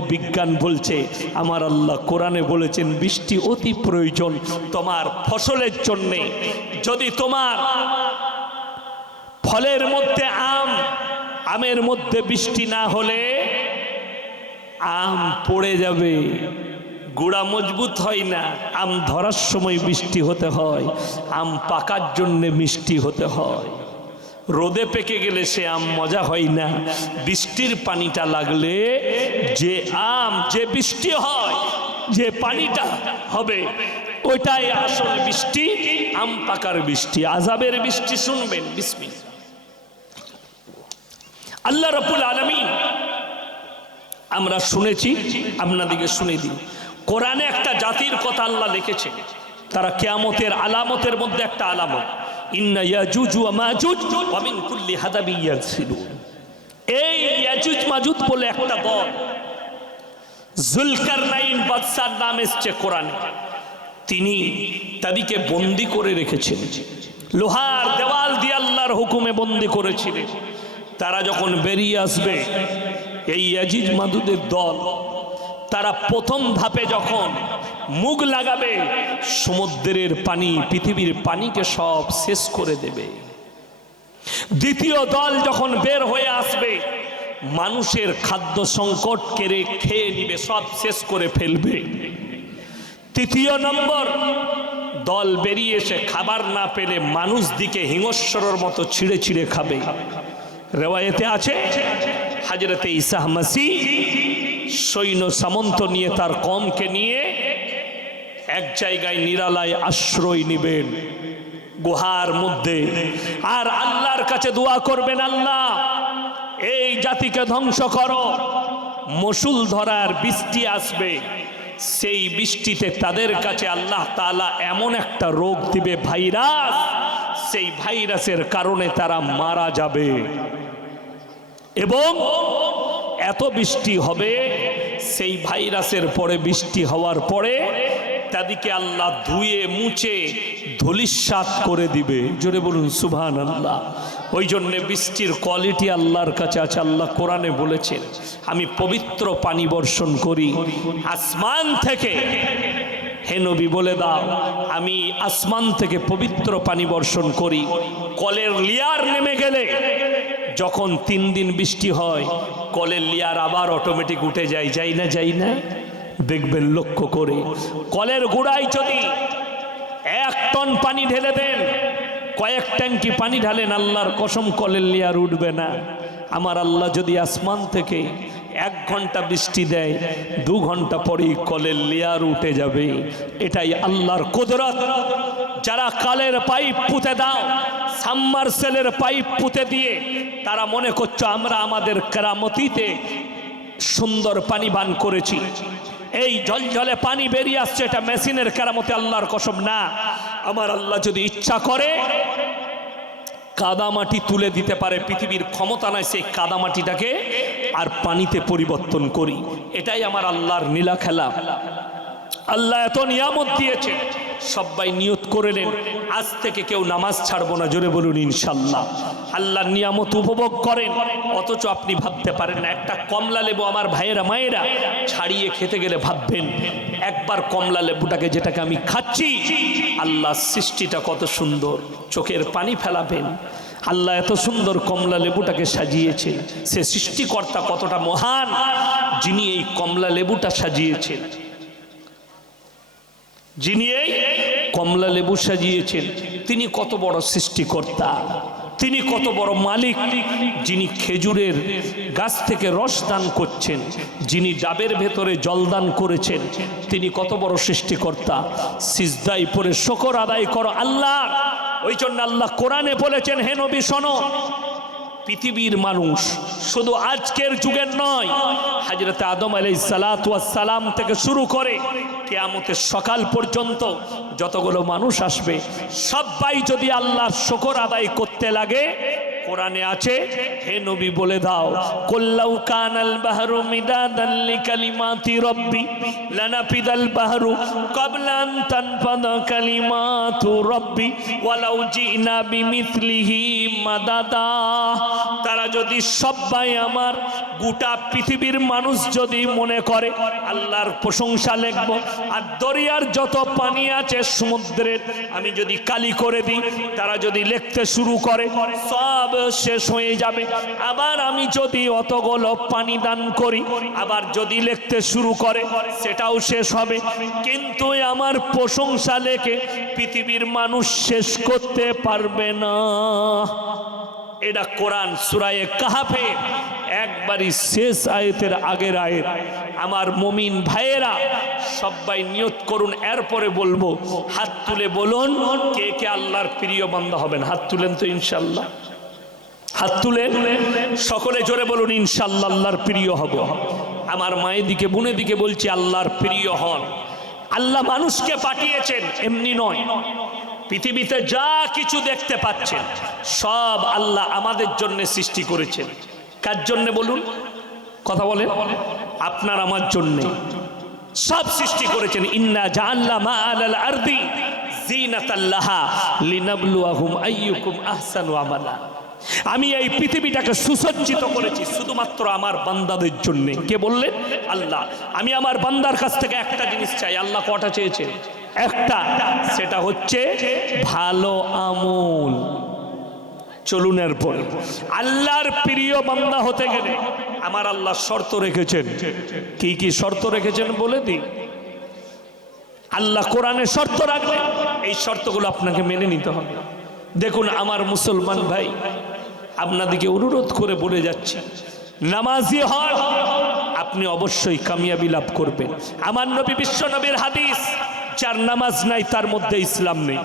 বিজ্ঞান বলছে, আমার আল্লাহ কোরআনে বলেছেন, বৃষ্টি অতি প্রয়োজন তোমার ফসলের জন্যে। যদি তোমার ফলের মধ্যে আম, আমের মধ্যে বৃষ্টি না হলে আম পড়ে যাবে। গুড়া মজবুত হয় না, আম ধরার সময় বৃষ্টি হতে হয়, আম পাকার জন্যে মিষ্টি হতে হয়। রোদে পেকে গেলে সে আম মজা হয় না। বৃষ্টির পানিটা লাগলে যে আম, যে বৃষ্টি হয়, যে পানিটা হবে, ওইটাই আসল বৃষ্টি, আম পাকার বৃষ্টি আজাবের বৃষ্টি শুনবেন, বিসমিল্লাহ। আল্লাহ রবুল আলমিন, আমরা শুনেছি আপনাদিকে শুনে দিই। কোরআনে একটা জাতির কথা আল্লাহ লিখেছে, তারা কেয়ামতের আলামতের মধ্যে একটা আলামত। ইন্না ইয়াজুজ ওয়া মাজুজ ওয়া মিন কুল্লি হাদাবি ইয়ানসিলুন এই ইয়াজুজ মাজুজ বলে একটা দল। জুলকারনাইন বাদশার নাম এসছে কোরআনে। তিনি তাদেরকে বন্দি করে রেখেছেন। লোহার দেওয়াল দিয়ে আল্লাহর হুকুমে বন্দি করেছিলেন। তারা যখন বেরিয়ে আসবে, এই ইয়াজিজ মাদুদের দল তারা প্রথম ধাপে যখন মুখ লাগাবে, সমুদ্রের পানি পৃথিবীর পানিকে সব শেষ করে দেবে। দ্বিতীয় দল যখন বের হয়ে আসবে, মানুষের খাদ্য সংকট কেড়ে খেয়ে নিবে, সব শেষ করে ফেলবে। তৃতীয় নম্বর, দল বেরিয়ে এসে খাবার না পেলে মানুষ দিকে হিংস্বরর মতো ছিঁড়ে ছিঁড়ে খাবে। রেওয়ায়েতে আছে হাজরতে ইসাহ মাসি সৈন্য সামন্ত নিয়ে তার কমকে নিয়ে এক জায়গায় নিরালায় আশ্রয় নিবেন গুহার মধ্যে। আর আল্লাহর কাছে দোয়া করবেন, আল্লাহ, এই জাতিকে ধ্বংস করো। মসুল ধরার বৃষ্টি আসবে, সেই বৃষ্টিতে তাদের কাছে আল্লাহ তাআলা এমন একটা রোগ দিবে ভাইরাস, সেই ভাইরাসের কারণে তারা মারা যাবে। এবং এত বৃষ্টি হবে, সেই ভাইরাসের পরে বৃষ্টি হওয়ার পরে তাদেরকে আল্লাহ ধুয়ে, মুছে ধলিস্বাত করে দিবে। জোরে বলুন সুভান আল্লাহ ওই জন্যে বৃষ্টির কোয়ালিটি আল্লাহর কাছে আছে। আল্লাহ কোরআনে বলেছেন, আমি পবিত্র পানি বর্ষণ করি, আসমান থেকে। হে নবী, বলে দাও, আমি আসমান থেকে পবিত্র পানি বর্ষণ করি। কলের লিয়ার নেমে গেলে, যখন তিন দিন বৃষ্টি হয় কলের লিয়ার আবার অটোমেটিক উঠে যায়, যাই না যাই না, দেখবেন লক্ষ্য করে। কলের গোড়ায় যদি এক টন পানি ঢেলে দেন, কয়েক ট্যাঙ্কি পানি ঢালেন, আল্লাহর কসম কলের লিয়ার উঠবে না। আমার আল্লাহ যদি আসমান থেকে এক ঘণ্টা বৃষ্টি দেয়, দু ঘণ্টা পরেই কলের লেয়ার উঠে যাবে। এটাই আল্লাহর কুদরত। যারা কালের পাইপ পুঁতে দাও সাম্মারসেলের পাইপ পুঁতে দিয়ে, তারা মনে করছ আমরা আমাদের কেরামতিতে সুন্দর পানি বান করেছি। এই জলজলে পানি বেরিয়ে আসছে, এটা মেশিনের কেরামতে আল্লাহর কসম না। আমার আল্লাহ যদি ইচ্ছা করে কাদামাটি তুলে দিতে পারে পৃথিবীর ক্ষমতা নাই, সেই কাদামাটিটাকে আর পানিতে পরিবর্তন করি। এটাই আমার আল্লাহর নীলা খেলা আল্লাহ এত নিয়ামত দিয়েছে সবাই নিয়ত করে নেন। আজ থেকে কেউ নামাজ ছাড়বো না, জোরে বলুন ইনশাল্লাহ। আল্লাহর নিয়ামত উপভোগ করেন, অথচ আপনি ভাবতে পারেন না, একটা কমলা লেবু আমার ভাইয়েরা, মায়েরা ছাড়িয়ে খেতে গেলে ভাববেন, একবার কমলা লেবুটাকে যেটাকে আমি খাচ্ছি, আল্লাহ সৃষ্টিটা কত সুন্দর, চোখের পানি ফেলাবেন। আল্লাহ এত সুন্দর কমলা লেবুটাকে সাজিয়েছে সে সৃষ্টিকর্তা কতটা মহান, যিনি এই কমলা লেবুটা সাজিয়েছেন। যিনি এই কমলা লেবু সাজিয়েছেন, তিনি কত বড় সৃষ্টিকর্তা, তিনি কত বড় মালিক, যিনি খেজুরের গাছ থেকে রস দান করছেন, যিনি ডাবের ভেতরে জল দান করেছেন, তিনি কত বড় সৃষ্টিকর্তা। সিজদাই পরে শকর আদায় করো আল্লাহ, ওই জন্য আল্লাহ কোরআনে বলেছেন, হে নবী শোনো পৃথিবীর মানুষ। শুধু আজকের যুগের নয়, হাজরতে আদম আলাই সালাম থেকে শুরু করে কেয়ামতের সকাল পর্যন্ত যতগুলো মানুষ আসবে সবাই যদি আল্লাহর শকর আদায় করতে লাগে কোরআনে আছে, হে নবী বলে দাও, কল্লাউ কানাল বাহরু মিদাদান লিকালিমাতি রব্বি, লানাফিদাল বাহরু ক্বাবলা আন তানফাদা কালিমাতু রব্বি, ওয়ালাউ জিনা বিমিথলিহি মাদাদা। তারা যদি সবাই আমার গোটা পৃথিবীর মানুষ যদি মনে করে, আল্লাহর প্রশংসা লিখব, আর দরিয়ার যত পানি আছে সমুদ্রের, আমি যদি কালি করে দিই, তারা যদি লিখতে শুরু করে, সব শেষ হয়ে যাবে। আবার আমি যদি অতগুলো পানি দান করি, আবার যদি লিখতে শুরু করে, সেটাও শেষ হবে। কিন্তু আমার প্রশংসা লেখে পৃথিবীর মানুষ শেষ করতে পারবে না। এটা কোরআন সুরায়ে কাহাফে, একবারই শেষ আয়াতের আগের আয়াত। আমার মমিন ভাইয়েরা, সবাই নিয়ত করুন, এরপরে বলব, হাত তুলে বলুন, কে কে আল্লাহর প্রিয় বান্দা হবেন? হাত তুলেন তো ইনশাল্লাহ হাত তুলে সকলে জোরে বলুন, ইনশাল্লাহ আল্লাহর প্রিয় হব। আমার মায়ের দিকে, বোনের দিকে বলছি, আল্লাহর প্রিয় হন। আল্লাহ মানুষকে পাঠিয়েছেন, এমনি নয়। পৃথিবীতে যা কিছু দেখতে পাচ্ছেন, সব আল্লাহ আমাদের জন্য সৃষ্টি করেছেন। কার জন্য বলুন? কথা বলেন। আপনার, আমার জন্যে। সব সৃষ্টি করেছেন। ইন্না জাআল্লা মা আলাল আরদি জিনাতাল্লাহা লিনাবলুয়াহুম আইয়ুকুম আহসানু আমালা। আমি এই পৃথিবীটাকে সুসজ্জিত করেছি শুধুমাত্র আমার বান্দাদের জন্য। কে বললেন? আল্লাহ। আমি আমার বান্দার কাছ থেকে একটা জিনিস চাই। আল্লাহ কটা চেয়েছে? একটা। সেটা হচ্ছে ভালো আমল। চলুন এরপর। আল্লাহর প্রিয় বান্দা হতে গেলে আমার আল্লাহ শর্ত রেখেছেন। কি কি শর্ত রেখেছেন বলে দিই? আল্লাহ কোরআনে শর্ত রাখবেন। এই শর্তগুলো আপনাকে মেনে নিতে হবে। দেখুন আমার মুসলমান ভাই, আপনাদিকে অনুরোধ করে বলে যাচ্ছি, নামাজি হন, আপনি অবশ্যই কামিয়াবি লাভ করবেন। আমার নবী বিশ্ব নবীর হাদিস, যার নামাজ নাই তার মধ্যে ইসলাম নেই।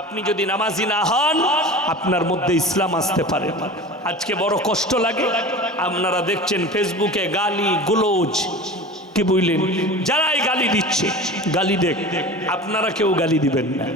আপনি যদি নামাজি না হন, আপনার মধ্যে ইসলাম আসতে পারে। আজকে বড় কষ্ট লাগে, আপনারা দেখছেন ফেসবুকে গালি, গুলোজ, কি বুঝলেন যারাই গালি দিচ্ছে, গালি দেখ, আপনারা কেউ গালি দিবেন না।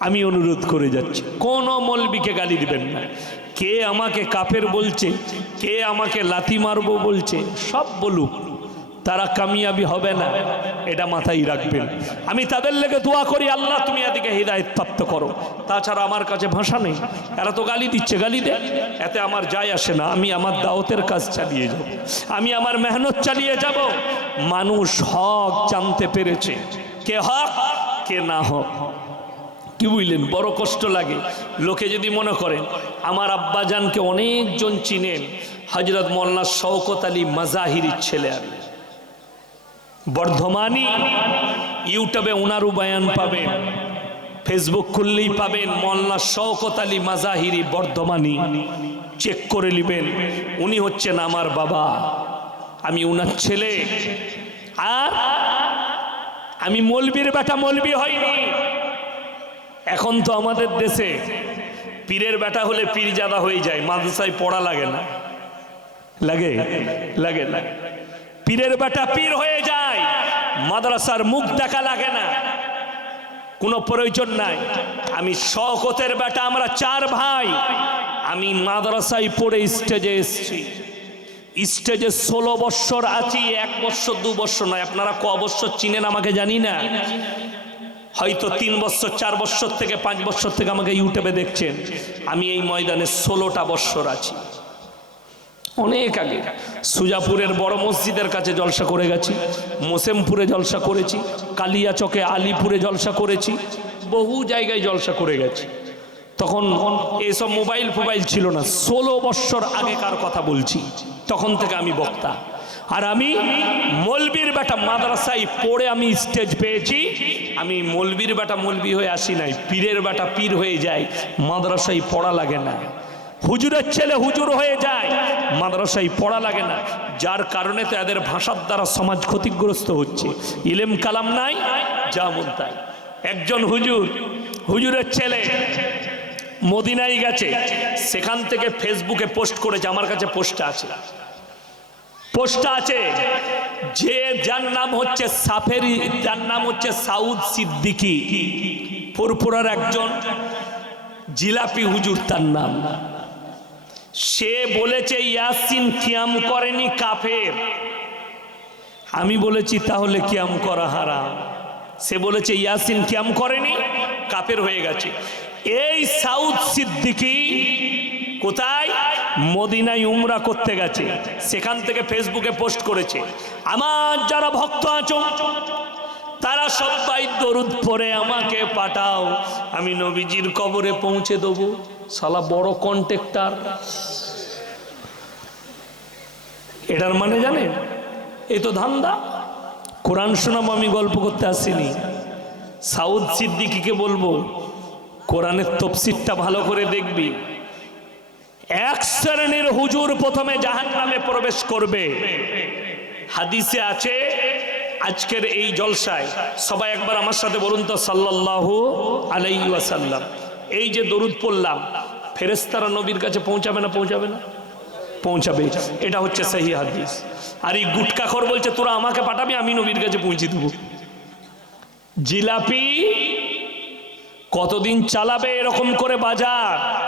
আমি অনুরোধ করে যাচ্ছি। কোনো মলবিকে গালি দিবেন না। কে আমাকে কাফের বলছে, কে আমাকে লাথি মারবো বলছে, সব বলুক। তারা কামিয়াবি হবে না, এটা মাথায় রাখবেন। আমি তাদের লেগে দোয়া করি, আল্লাহ তুমি এদিকে হৃদায়ত প্রাপ্ত করো। তাছাড়া আমার কাছে ভাষা নেই। এরা তো গালি দিচ্ছে, গালি দে। এতে আমার যায় আসে না। আমি আমার দাওতের কাজ চালিয়ে যাব। আমি আমার মেহনত চালিয়ে যাব। মানুষ হক জানতে পেরেছে। কে হক, কে না হক। কি বুঝলেন? বড় কষ্ট লাগে। লোকে যদি মনে করেন আমার আব্বাজানকে অনেকজন চিনেন হজরত মোল্লা শওকত আলী মাজাহিরির ছেলে আমি বর্ধমানই ইউটিউবে ওনারও বায়ান পাবেন, ফেসবুক খুললেই পাবেন মোল্লা শওকত আলী মাজাহিরি বর্ধমানি চেক করে নেবেন, উনি হচ্ছেন আমার বাবা। আমি উনার ছেলে। আর আমি মলবির বেটা মলবি হয়নি এখন তো আমাদের দেশে পীরের বেটা হলে পীরজাদা হয়ে যায়, মাদ্রাসায় পড়া লাগে না। লাগে? লাগে না। পীরের বেটা পীর হয়ে যায়, মাদ্রাসার মুখ দেখা লাগে না। কোনো প্রয়োজন নাই। আমি শকতের বেটা, আমরা চার ভাই। আমি মাদ্রাসায় পড়ে স্টেজে এসেছি। স্টেজে ষোলো বৎসর আছি, এক বৎসর দু বৎসর নয়। আপনারা ক বৎসর চিনেন আমাকে জানি না। হয়তো তিন বছর, চার বছর থেকে পাঁচ বছর থেকে আমাকে ইউটিউবে দেখছেন। আমি এই ময়দানে ষোলোটা বৎসর আছি। অনেক আগে সুজাপুরের বড় মসজিদের কাছে জলসা করে গেছি, মোসেমপুরে জলসা করেছি, কালিয়াচকে, আলিপুরে জলসা করেছি, বহু জায়গায় জলসা করে গেছি। তখন এসব মোবাইল ফোবাইল ছিল না। ষোলো বৎসর আগেকার কথা বলছি। তখন থেকে আমি বক্তা। আর আমি মলবির বেটা মাদ্রাসায় পড়ে আমি স্টেজ পেয়েছি। আমি মলবির বেটা মলবি হয়ে আসি নাই, পীরের বেটা পীর হয়ে যায়, মাদ্রাসায় পড়া লাগে না। হুজুরের ছেলে হুজুর হয়ে যায়, মাদ্রাসায় পড়া লাগে না। যার কারণে তো এদের ভাষার দ্বারা সমাজ ক্ষতিগ্রস্ত হচ্ছে। ইলেম কালাম নাই, যা মন তাই একজন হুজুর, হুজুরের ছেলে মদিনায় গেছে, সেখান থেকে ফেসবুকে পোস্ট করেছে, আমার কাছে পোস্টটা আছে। পোস্টটা আছে, যে যার নাম হচ্ছে সাফেরি, যার নাম হচ্ছে সাউদ সিদ্দিকি পুরপুরার একজন জিলাপি হুজুর তার নাম। সে বলেছে, ইয়াসিন কিয়াম করেনি কাফের। আমি বলেছি, তাহলে কিয়াম করা হারা সে বলেছে, ইয়াসিন কিয়াম করেনি, কাফের হয়ে গেছে। এই সাউথ সিদ্দিকি কোথায়? মদিনায় উমরা করতে গেছে। সেখান থেকে ফেসবুকে পোস্ট করেছে। আমার যারা ভক্ত আছো, তারা সবাই দরুদ পরে আমাকে পাঠাও। আমি নবীজির কবরে পৌঁছে দেবো। সালা বড় কন্ট্রাক্টর। এটার মানে জানেন? এই তো ধান্দা। কোরআন শোনাম আমি গল্প করতে আসিনি। সাউদ সিদ্দিকিকে বলব, কোরআনের তফসিরটা ভালো করে দেখবি। এক শ্রেণির হুজুর প্রথমে জাহান নামে প্রবেশ করবে। হাদিসে আছে, আজকের এই জলসায় সবাই একবার আমার সাথে বলুন তো, সাল্লাল্লাহু আলাইহি ওয়াসাল্লাম। এই যে দরুদ পড়লাম, ফেরেশতারা নবীর কাছে পৌঁছাবে না পৌঁছাবে না? পৌঁছাবে। এটা হচ্ছে সেই হাদিস। আর এই গুটকাখর বলছে, তোরা আমাকে পাঠাবি, আমি নবীর কাছে পৌঁছে দেবো। জিলাপি কতদিন চালাবে এরকম করে বাজার?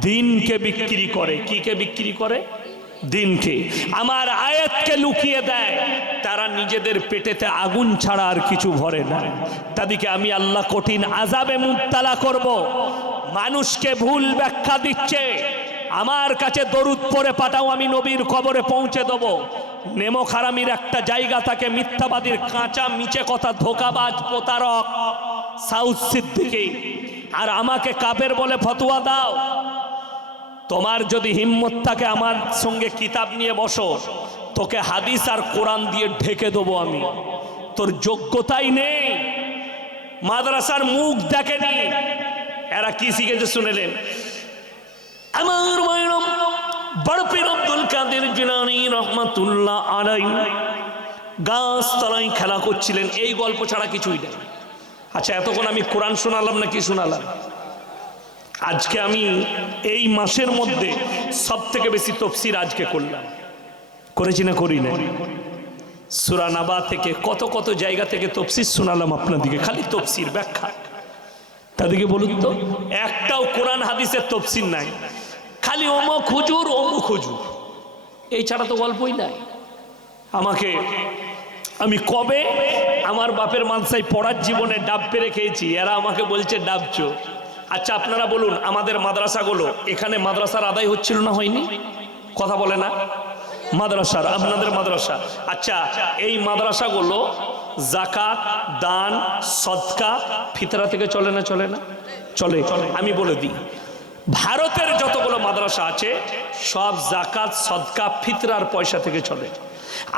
দিনকে বিক্রি করে। কি কে বিক্রি করে? দিনকে। আমার আয়াতকে লুকিয়ে দেয়। তারা নিজেদের পেটেতে আগুন ছাড়া আর কিছু ভরে না। তাদেরকে আমি আল্লাহ কঠিন আজাবে মুক্তালা করব। মানুষকে ভুল ব্যাখ্যা দিচ্ছে। আমার কাছে দরুদ পরে পাঠাও, আমি নবীর কবরে পৌঁছে দেব। নেমো খারামির একটা জায়গা থাকে, মিথ্যাবাদীর কাঁচা মিচে কথা, ধোকাবাজ, প্রতারক। সাউথ সিদ্দিকি। আর আমাকে কাপের বলে ফতোয়া দাও। তোমার যদি হিম্মত থাকে আমার সঙ্গে কিতাব নিয়ে বসো, তোকে হাদিস আর কোরআন দিয়ে ঢেকে দেবো আমি। তোর যোগ্যতাই নেই। মাদ্রাসার মুখ দেখেনি। এরা কি শিখেছে শুনেলেন? আমার বয়রম বড়পীর আব্দুল কাদের জিলানি রহমাতুল্লাহ আলাই গাছ তলায় খেলা করছিলেন। এই গল্প ছাড়া কিছুই নেই। আচ্ছা এতক্ষণ আমি কোরআন শোনালাম না কি শোনালাম? আজকে আমি এই মাসের মধ্যে সব থেকে বেশি তফসির আজকে করলাম। করেছি না করি না সুরানাবা থেকে কত কত জায়গা থেকে তফসির শোনালাম আপনাদিকে খালি তফসির ব্যাখ্যা। তাদেরকে বলুন তো, একটাও কোরআন হাদিসের তফসির নাই। খালি অমুক হুজুর অমুক হুজুর। এই ছাড়া তো গল্পই নাই। আমাকে, আমি কবে আমার বাপের মানসাই পড়ার জীবনে ডাব পেরে খেয়েছি, এরা আমাকে বলছে ডাবচো আচ্ছা আপনারা বলুন, আমাদের মাদ্রাসাগুলো, এখানে মাদ্রাসার আদায় হচ্ছিল না হয়নি? কথা বলে না? মাদ্রাসার, আপনাদের মাদ্রাসা। আচ্ছা এই মাদ্রাসাগুলো জাকাত দান, সদকা ফিতরা থেকে চলে না চলে না? চলে, আমি বলে দিই। ভারতের যতগুলো মাদ্রাসা আছে, সব জাকাত সদকা, ফিতরার পয়সা থেকে চলে।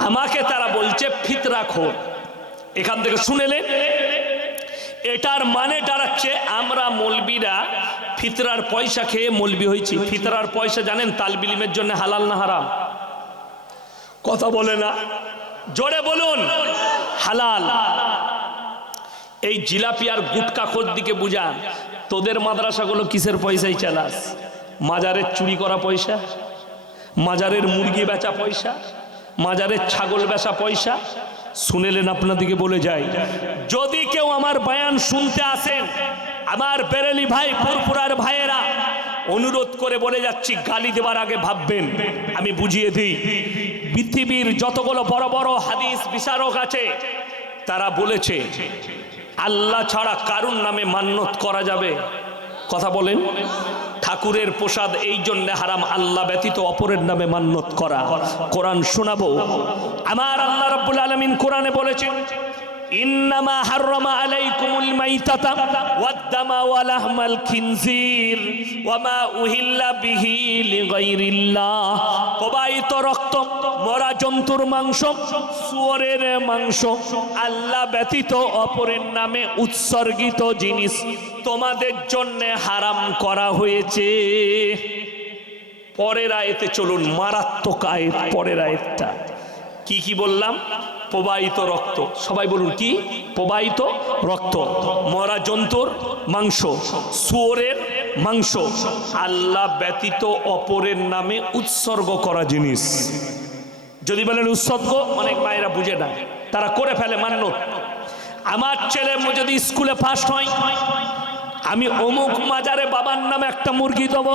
আমাকে তারা বলছে, ফিতরা খোর। এখান থেকে শুনেলেন এটার মানে দাঁড়াচ্ছে আমরা মলবিরা ফিতরার পয়সা খেয়ে মলবি হয়েছি। ফিতরার পয়সা জানেন তালবিলিমের জন্য হালাল না হারাম? কথা বলে না। জোরে বলুন, হালাল। এই জিলাপি আর গুটকা খোর দিকে বুঝান, তোদের মাদ্রাসাগুলো কিসের পয়সাই চালাস? মাজারের চুরি করা পয়সা? মাজারের মুরগি বেচা পয়সা? মাজারের ছাগল বেচা পয়সা? শুনেলেন আপনাদিকে বলে যাই। যদি কেউ আমার বয়ান শুনতে আসেন, আমার বেরেলি ভাই পুরপুরার ভাইয়েরা, অনুরোধ করে বলে যাচ্ছি, গালি দেওয়ার আগে ভাববেন, আমি বুঝিয়ে দিই। পৃথিবীর যতগুলো বড় বড় হাদিস বিচারক আছে, তারা বলেছে, আল্লাহ ছাড়া কারুর নামে মান্যত করা যাবে? কথা বলেন। ঠাকুরের প্রসাদ এই জন্য হারাম, আল্লাহ ব্যতীত অপরের নামে মান্যত করা। কোরআন শোনাবো? আমার আল্লাহ রাব্বুল আলমিন কোরআনে বলেছেন ইন্নামা হাররামা আলাইকুমুল মাইতাতা ওয়াদ-দামা খিনজির ওয়া মা উহিল্লা বিহি লিগাইরিল্লাহ। প্রবাহিত রক্ত, মরা জন্তুর মাংস, শুয়োরের মাংস, আল্লাহ ব্যতীত অপরের নামে উৎসর্গিত জিনিস তোমাদের জন্য হারাম করা হয়েছে। পরের আয়েতে চলুন, মারাত্মক আয়েত, পরের আয়েতটা। কি কি বললাম? প্রবাহিত রক্ত। সবাই বলুন কি? প্রবাহিত রক্ত। মরা জন্তুর মাংস, শুয়োরের মাংস। আল্লাহ ব্যতীত অপরের নামে উৎসর্গ করা জিনিস। যদি বলেন উৎসর্গ, অনেক মায়েরা বুঝে না। তারা করে ফেলে মান্যত। আমার ছেলে যদি স্কুলে ফার্স্ট হয়, আমি অমুক মাজারে বাবার নামে একটা মুরগি দেবো।